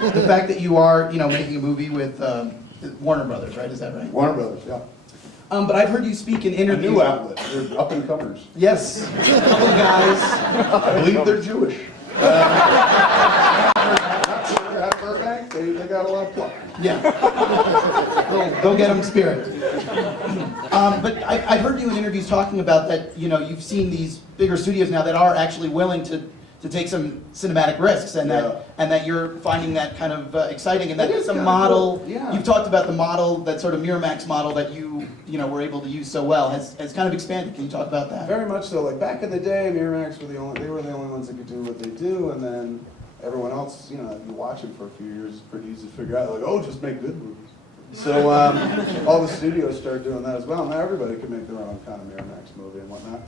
the fact that you are, making a movie with Warner Brothers, right? Is that right? Warner Brothers, yeah. But I've heard you speak in A interviews. new outlet. They're up and comers. Yes, a couple guys. I believe they're Jewish. At Burbank, they got a lot of pluck. Yeah. Go get them spirit. But I've heard you in interviews talking about that, you've seen these bigger studios now that are actually willing to take some cinematic risks, and that you're finding that kind of exciting, and that it's a model. Cool. Yeah. You've talked about the model, that sort of Miramax model that you were able to use so well has kind of expanded. Can you talk about that? Very much so. Like back in the day, Miramax were the only ones that could do what they do, and then everyone else, if you watch it for a few years, it's pretty easy to figure out. Like, oh, just make good movies. So all the studios started doing that as well. Now everybody can make their own kind of Miramax movie and whatnot.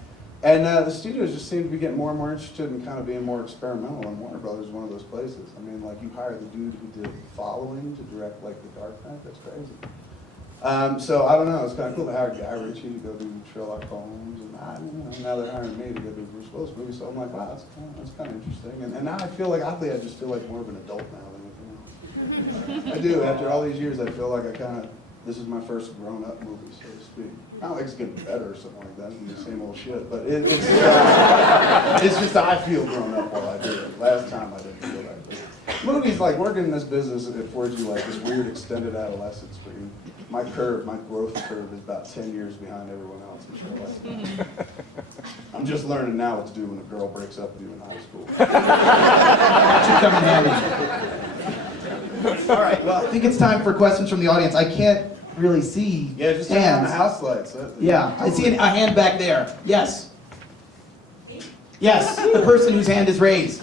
And the studios just seem to be getting more and more interested in kind of being more experimental, and Warner Brothers is one of those places. I mean, like, you hire the dude who did Following to direct, like, The Dark Knight. That's crazy. So I don't know, it's kind of cool to hire Guy Ritchie to go do Sherlock Holmes, and now they're hiring me to go do Bruce Willis movies, so I'm like, wow, that's kind of interesting. And now I feel like, oddly, I just feel like more of an adult now than anything else. I do, after all these years, I feel like this is my first grown-up movie, so to speak. Not like it's getting better or something like that, it's the same old shit, but it's just I feel grown up while I do it. Last time I didn't feel like this. Movies, like, working in this business, it affords you like this weird extended adolescence where my growth curve is about 10 years behind everyone else in show like that. I'm just learning now what to do when a girl breaks up with you in high school. All right, well, I think it's time for questions from the audience. I can't really see just turn on hands. the house lights. Yeah, I see a hand back there. Yes. Yes, the person whose hand is raised.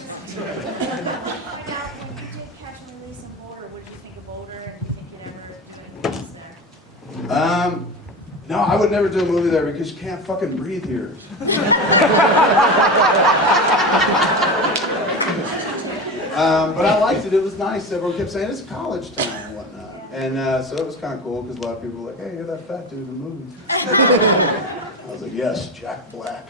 No, I would never do a movie there because you can't fucking breathe here. But I liked it. It was nice. Everyone kept saying it's a college town and whatnot. And so it was kind of cool because a lot of people were like, hey, you're that fat dude in the movie. I was like, yes, Jack Black.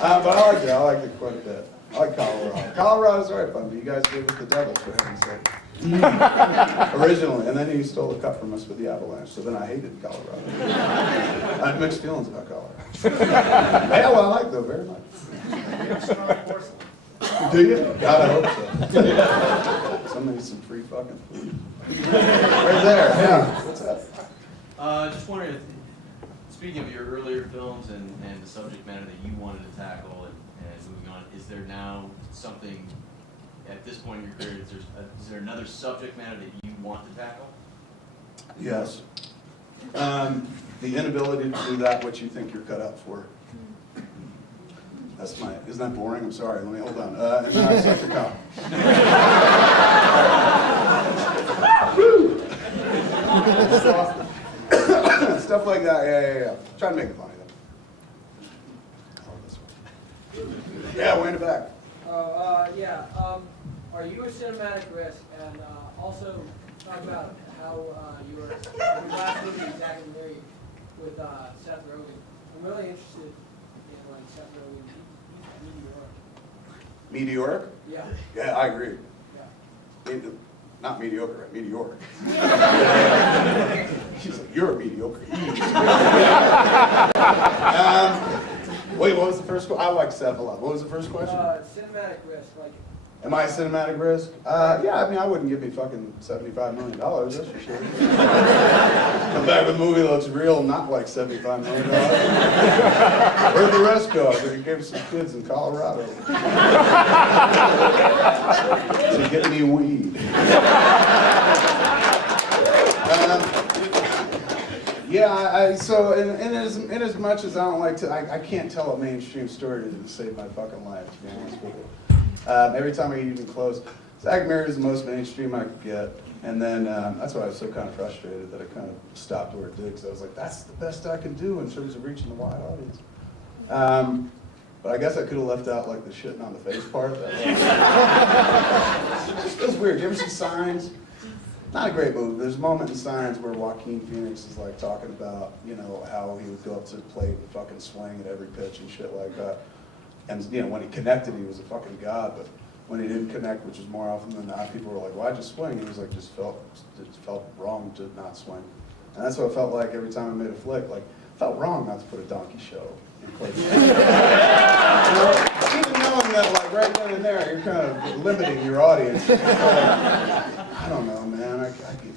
But I liked it. I liked it quite a bit. I like Colorado. Colorado's all right fun, but you guys did with the devil, for heaven's sake. Originally, and then he stole a cup from us with the Avalanche, so then I hated Colorado. I had mixed feelings about Colorado. Yeah, well, I like it though, very much. Do you? God, I hope so. Somebody some free fucking food. Right there, yeah. What's that? Just wondering, speaking of your earlier films and the subject matter that you wanted to tackle and moving on, is there now something at this point in your career, is there another subject matter that you want to tackle? Yes. The inability to do that which you think you're cut out for. That's isn't that boring? I'm sorry, let me hold on. And then I suck a cock. Stuff like that, yeah. Try to make it funny though. Yeah, way in the back. Are you a cinematic risk? And also talk about how your last movie, Zack and Mary, with Seth Rogen. I'm really interested in like Seth Rogen, Meteoric? Yeah. Yeah, I agree. Yeah. Not mediocre, right? Meteoric. She's like, you're mediocre. Wait, what was the first question? I like Seth a lot. What was the first question? Cinematic risk, like. Am I a cinematic risk? Yeah, I mean, I wouldn't give me fucking $75 million, that's for sure. Come back with a movie that looks real, not like $75 million. Where'd the rest go? I think it gave some kids in Colorado. To get me weed. So in as much as I don't like to, I can't tell a mainstream story to save my fucking life, to be honest with you. Every time I get even close, Zack and Mary is the most mainstream I could get, and then that's why I was so kind of frustrated that I kind of stopped where it did, because I was like, that's the best I can do in terms of reaching the wide audience. But I guess I could have left out like the shitting on the face part. It just feels weird. You ever see Signs? Not a great movie. There's a moment in Signs where Joaquin Phoenix is like talking about, how he would go up to the plate and fucking swing at every pitch and shit like that. And you know, when he connected, he was a fucking god. But when he didn't connect, which was more often than not, people were like, "Why'd you swing?" And he was like, "Just felt wrong to not swing." And that's what it felt like every time I made a flick. Like, it felt wrong not to put a donkey show in place. You know, even knowing that, like right then and there, you're kind of limiting your audience. I don't know, man. It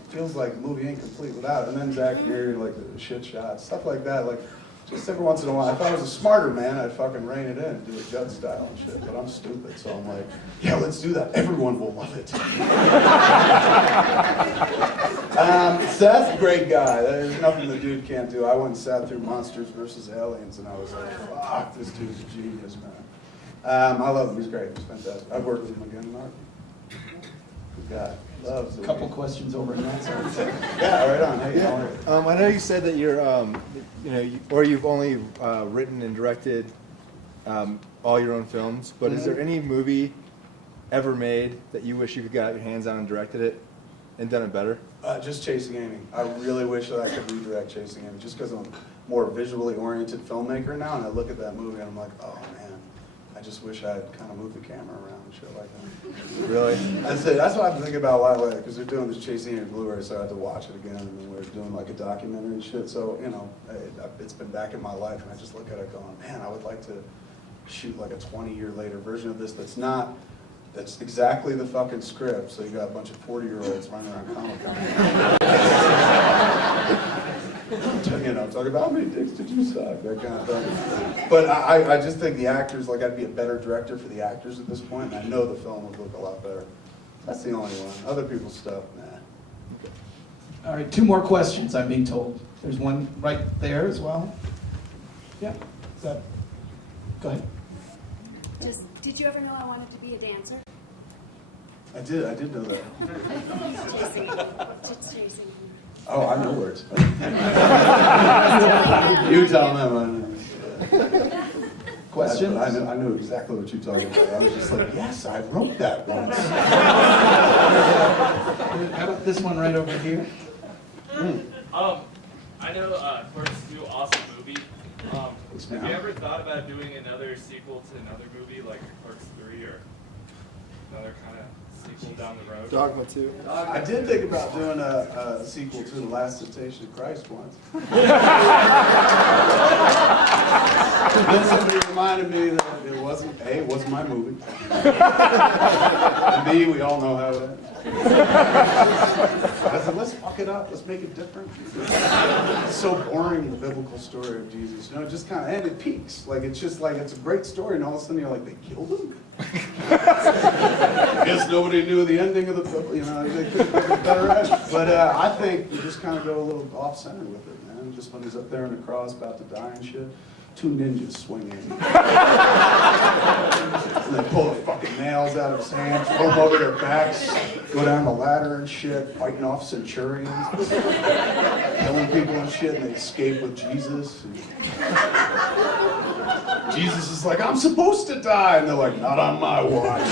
feels like the movie ain't complete without it. And then Zach and Mary, like the shit shots, stuff like that. Like, just every once in a while, if I was a smarter man, I'd fucking rein it in and do it Judd style and shit. But I'm stupid, so I'm like, yeah, let's do that. Everyone will love it. Seth's a great guy. There's nothing the dude can't do. I went and sat through Monsters vs. Aliens, and I was like, fuck, this dude's a genius, man. I love him. He's great. He's fantastic. I've worked with him again, Mark. Good guy. Loves A it. couple questions over in that side. Yeah, right on. Hey, how are you? I know you said that you're, or you've only written and directed all your own films, but is there any movie ever made that you wish you could get your hands on and directed it and done it better? Just Chasing Amy. I really wish that I could redirect Chasing Amy, just because I'm a more visually oriented filmmaker now, and I look at that movie and I'm like, oh man, I just wish I had kind of moved the camera around and shit like that. Really? That's it. That's what I've been thinking about a lot lately, because they're doing this Chasing Amy Blu-ray, so I had to watch it again, and then we're doing like a documentary and shit. So, you know, it's been back in my life, and I just look at it going, man, I would like to shoot like a 20-year later version of this that's exactly the fucking script. So you got a bunch of 40-year-olds running around Comic-Con. You know, talking about how many dicks did you suck, that kind of thing. But I just think the actors, like I'd be a better director for the actors at this point, and I know the film would look a lot better. That's the only one. Other people's stuff, nah. All right, 2 more questions, I'm being told. There's one right there as well. Yeah, go ahead. Did you ever know I wanted to be a dancer? I did know that. Just chasing. Oh, I know words. You tell them. Questions? But I knew exactly what you're talking about. I was just like, yes, I wrote that once. How about this one right over here? I know Clerks 2, awesome movie. Thanks, Have man. you ever thought about doing another sequel to another movie, like Clerks 3 or another kind of sequel down the road? Dogma 2. I did think about doing a sequel to The Last Temptation of Christ once. Then somebody reminded me that it wasn't, A, it wasn't my movie. And B, we all know how it ends. I said, let's fuck it up, let's make it different. It's so boring, the biblical story of Jesus. You know, it just kind of, and it peaks. Like, it's just like, it's a great story, and all of a sudden you're like, they killed him? I guess nobody knew the ending of the film, you know, they couldn't make a better end. But I think you just kind of go a little off-center with it, man. Just when he's up there on the cross about to die and shit, 2 ninjas swing in. And they pull the fucking nails out of his hands, throw them over their backs, go down the ladder and shit, fighting off centurions, killing people and shit, and they escape with Jesus. And Jesus is like, I'm supposed to die. And they're like, not on my watch.